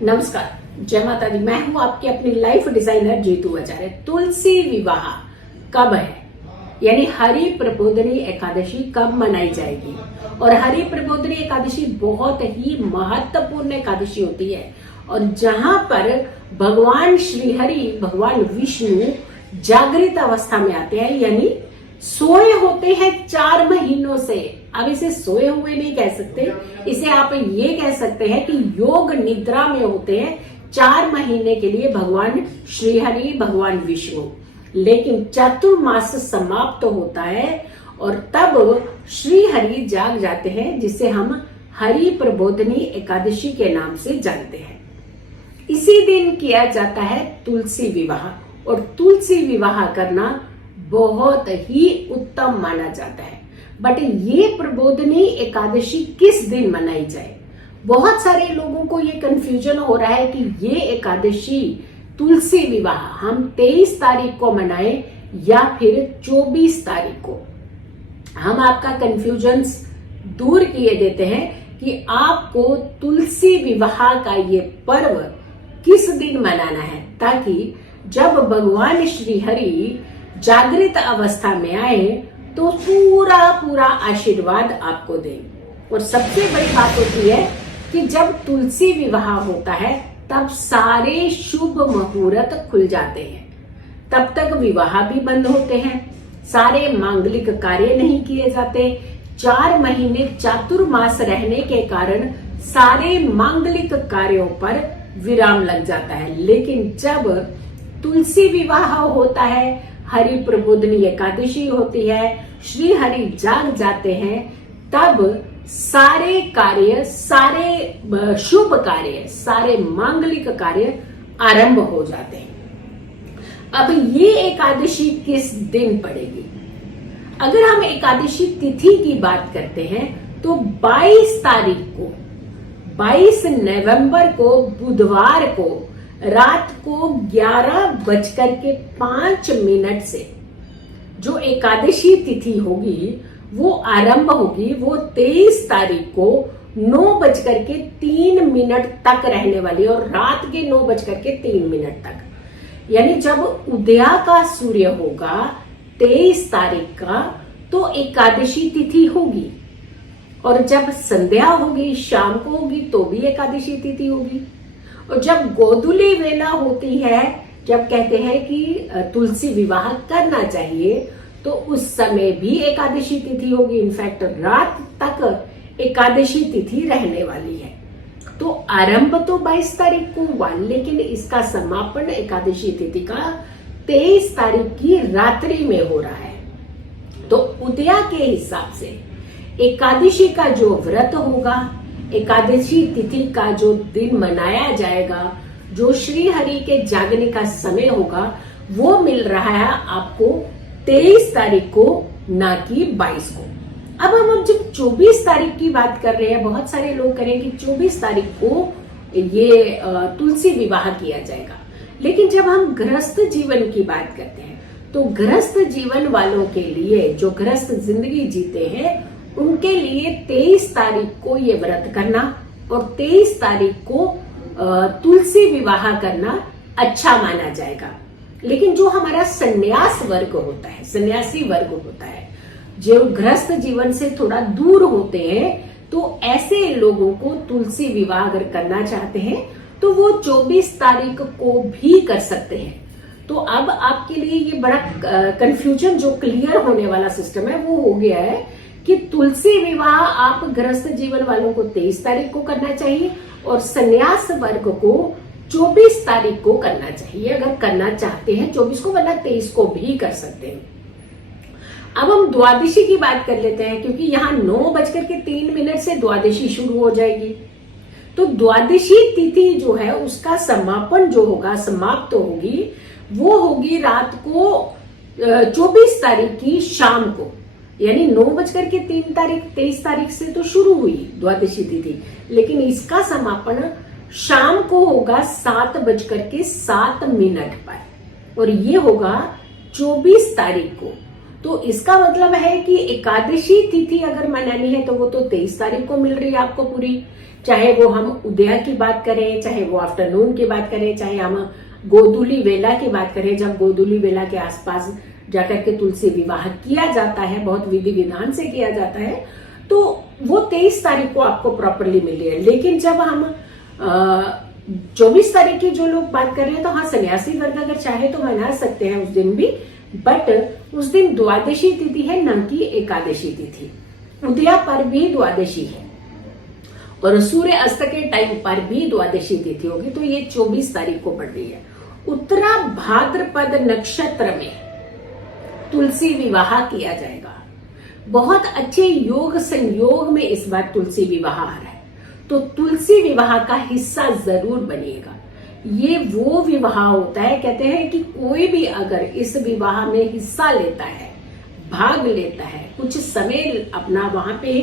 नमस्कार, जय माता दी। मैं हूं आपकी अपनी लाइफ डिजाइनर जीतू आचार्य। तुलसी विवाह कब है, यानी हरि प्रबोधनी एकादशी कब मनाई जाएगी। और हरि प्रबोधनी एकादशी बहुत ही महत्वपूर्ण एकादशी होती है और जहां पर भगवान श्री हरि, भगवान विष्णु जागृत अवस्था में आते हैं, यानी सोए होते हैं 4 महीनों से। अब इसे सोए हुए नहीं कह सकते, इसे आप ये कह सकते हैं कि योग निद्रा में होते हैं 4 महीने के लिए भगवान श्री हरि, भगवान विष्णु। लेकिन चातुर्मास समाप्त होता है और तब श्री हरि जाग जाते हैं, जिसे हम हरि प्रबोधनी एकादशी के नाम से जानते हैं। इसी दिन किया जाता है तुलसी विवाह और तुलसी विवाह करना बहुत ही उत्तम माना जाता है। बट ये प्रबोधनी एकादशी किस दिन मनाई जाए, बहुत सारे लोगों को ये कंफ्यूजन हो रहा है कि ये एकादशी तुलसी विवाह हम 23 तारीख को मनाएं या फिर 24 तारीख को। हम आपका कंफ्यूजन दूर किए देते हैं कि आपको तुलसी विवाह का ये पर्व किस दिन मनाना है, ताकि जब भगवान श्री हरि जागृत अवस्था में आए तो पूरा आशीर्वाद आपको दें। और सबसे बड़ी बात होती है कि जब तुलसी विवाह होता है तब सारे शुभ मुहूर्त खुल जाते हैं, तब तक विवाह भी बंद होते हैं, सारे मांगलिक कार्य नहीं किए जाते। 4 महीने चातुर्मास रहने के कारण सारे मांगलिक कार्यों पर विराम लग जाता है। लेकिन जब तुलसी विवाह होता है, हरि प्रबोधनी एकादशी होती है, श्री हरि जाग जाते हैं, तब सारे कार्य, सारे शुभ कार्य, सारे मांगलिक कार्य आरंभ हो जाते हैं। अब ये एकादशी किस दिन पड़ेगी? अगर हम एकादशी तिथि की बात करते हैं तो 22 तारीख को, 22 नवंबर को, बुधवार को रात को 11:05 से जो एकादशी तिथि होगी वो आरंभ होगी। वो 23 तारीख को 9:03 तक रहने वाली और रात के 9:03 तक, यानी जब उदया का सूर्य होगा 23 तारीख का तो एकादशी तिथि होगी, और जब संध्या होगी, शाम को होगी, तो भी एकादशी तिथि होगी। और जब गोधूली वेला होती है, जब कहते हैं कि तुलसी विवाह करना चाहिए, तो उस समय भी एकादशी तिथि होगी। इनफैक्ट रात तक एकादशी तिथि रहने वाली है। तो आरंभ तो 22 तारीख को हुआ, लेकिन इसका समापन एकादशी तिथि का 23 तारीख की रात्रि में हो रहा है। तो उदया के हिसाब से एकादशी का जो व्रत होगा, एकादशी तिथि का जो दिन मनाया जाएगा, जो श्री हरि के जागने का समय होगा, वो मिल रहा है आपको 23 तारीख को, ना कि 22 को। अब हम जब 24 तारीख की बात कर रहे हैं, बहुत सारे लोग करेंगे 24 तारीख को ये तुलसी विवाह किया जाएगा। लेकिन जब हम गृहस्थ जीवन की बात करते हैं तो गृहस्थ जीवन वालों के लिए, जो गृहस्थ जिंदगी जीते हैं, उनके लिए 23 तारीख को ये व्रत करना और 23 तारीख को तुलसी विवाह करना अच्छा माना जाएगा। लेकिन जो हमारा संन्यास वर्ग होता है, सन्यासी वर्ग होता है, जो गृहस्थ जीवन से थोड़ा दूर होते हैं, तो ऐसे लोगों को तुलसी विवाह अगर करना चाहते हैं तो वो 24 तारीख को भी कर सकते हैं। तो अब आपके लिए ये बड़ा कंफ्यूजन जो क्लियर होने वाला सिस्टम है वो हो गया है कि तुलसी विवाह आप गृहस्थ जीवन वालों को 23 तारीख को करना चाहिए और संन्यास वर्ग को 24 तारीख को करना चाहिए, अगर करना चाहते हैं 24 को, वरना 23 को भी कर सकते हैं। अब हम द्वादशी की बात कर लेते हैं, क्योंकि यहाँ 9:03 से द्वादशी शुरू हो जाएगी। तो द्वादशी तिथि जो है उसका समापन जो होगा, समाप्त होगी, वो होगी रात को 24 तारीख की शाम को, यानी 9:03 23 तारीख से तो शुरू हुई द्वादशी तिथि, लेकिन इसका समापन शाम को होगा 7:07 पर, और ये होगा 24 तारीख को। तो इसका मतलब है कि एकादशी तिथि अगर मनानी है तो वो तो 23 तारीख को मिल रही है आपको पूरी, चाहे वो हम उदया की बात करें, चाहे वो आफ्टरनून की बात करें, चाहे हम गोधूली वेला की बात करें, जब गोधूली वेला के आसपास जाकर के तुलसी विवाह किया जाता है, बहुत विधि विधान से किया जाता है, तो वो 23 तारीख को आपको प्रॉपरली मिली है। लेकिन जब हम 24 तारीख की जो लोग बात कर रहे हैं, तो हाँ, सन्यासी वर्ग अगर चाहे तो मना सकते हैं उस दिन भी, बट उस दिन द्वादशी तिथि है, न कि एकादशी तिथि। उदया पर भी द्वादशी है और सूर्य अस्त के टाइम पर भी द्वादशी तिथि होगी, तो ये 24 तारीख को पड़ रही है। उत्तरा भाद्रपद नक्षत्र में तुलसी विवाह किया जाएगा। बहुत अच्छे योग संयोग में इस बार तुलसी विवाह आ रहा है, तो तुलसी विवाह का हिस्सा जरूर बनिएगा। ये वो विवाह होता है, कहते हैं कि कोई भी अगर इस विवाह में हिस्सा लेता है, भाग लेता है, कुछ समय अपना वहां पे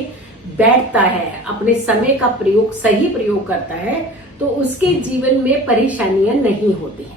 बैठता है, अपने समय का प्रयोग सही प्रयोग करता है, तो उसके जीवन में परेशानियां नहीं होती हैं।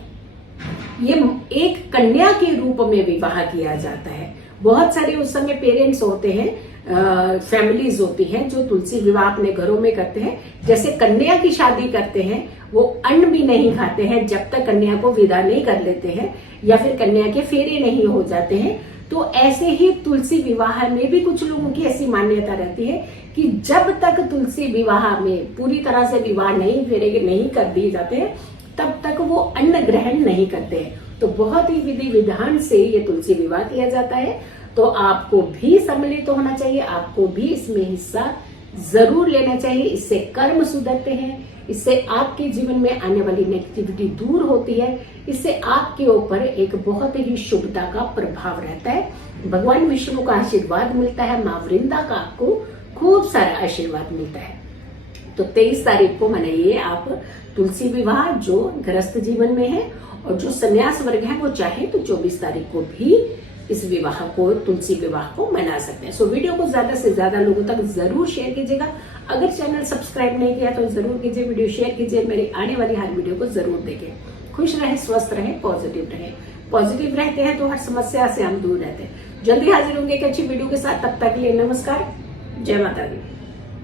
ये एक कन्या के रूप में विवाह किया जाता है। बहुत सारे उस समय पेरेंट्स होते हैं, फैमिलीज होती हैं जो तुलसी विवाह अपने घरों में करते हैं। जैसे कन्या की शादी करते हैं, वो अन्न भी नहीं खाते हैं जब तक कन्या को विदा नहीं कर लेते हैं, या फिर कन्या के फेरे नहीं हो जाते हैं। तो ऐसे ही तुलसी विवाह में भी कुछ लोगों की ऐसी मान्यता रहती है कि जब तक तुलसी विवाह में पूरी तरह से विवाह नहीं, फेरे नहीं कर दिए जाते हैं, तब तक वो अन्न ग्रहण नहीं करते हैं। तो बहुत ही विधि विधान से ये तुलसी विवाह किया जाता है। तो आपको भी सम्मिलित होना चाहिए, आपको भी इसमें हिस्सा जरूर लेना चाहिए। इससे कर्म सुधरते हैं, इससे आपके जीवन में आने वाली नेगेटिविटी दूर होती है, इससे आपके ऊपर एक बहुत ही शुभता का प्रभाव रहता है। भगवान विष्णु का आशीर्वाद मिलता है, माँ वृंदा का आपको खूब सारा आशीर्वाद मिलता है। तो 23 तारीख को मनाइए आप तुलसी विवाह जो गृहस्थ जीवन में है, और जो संन्यास वर्ग है वो चाहे तो 24 तारीख को भी इस विवाह को, तुलसी विवाह को मना सकते हैं। सो वीडियो को ज्यादा से ज्यादा लोगों तक जरूर शेयर कीजिएगा। अगर चैनल सब्सक्राइब नहीं किया तो जरूर कीजिए, वीडियो शेयर कीजिए, मेरी आने वाली हर वीडियो को जरूर देखें। खुश रहे, स्वस्थ रहे, पॉजिटिव रहे। पॉजिटिव रहते हैं तो हर समस्या से हम दूर रहते हैं। जल्दी हाजिर होंगे एक अच्छी वीडियो के साथ, तब तक के लिए नमस्कार, जय माता दी।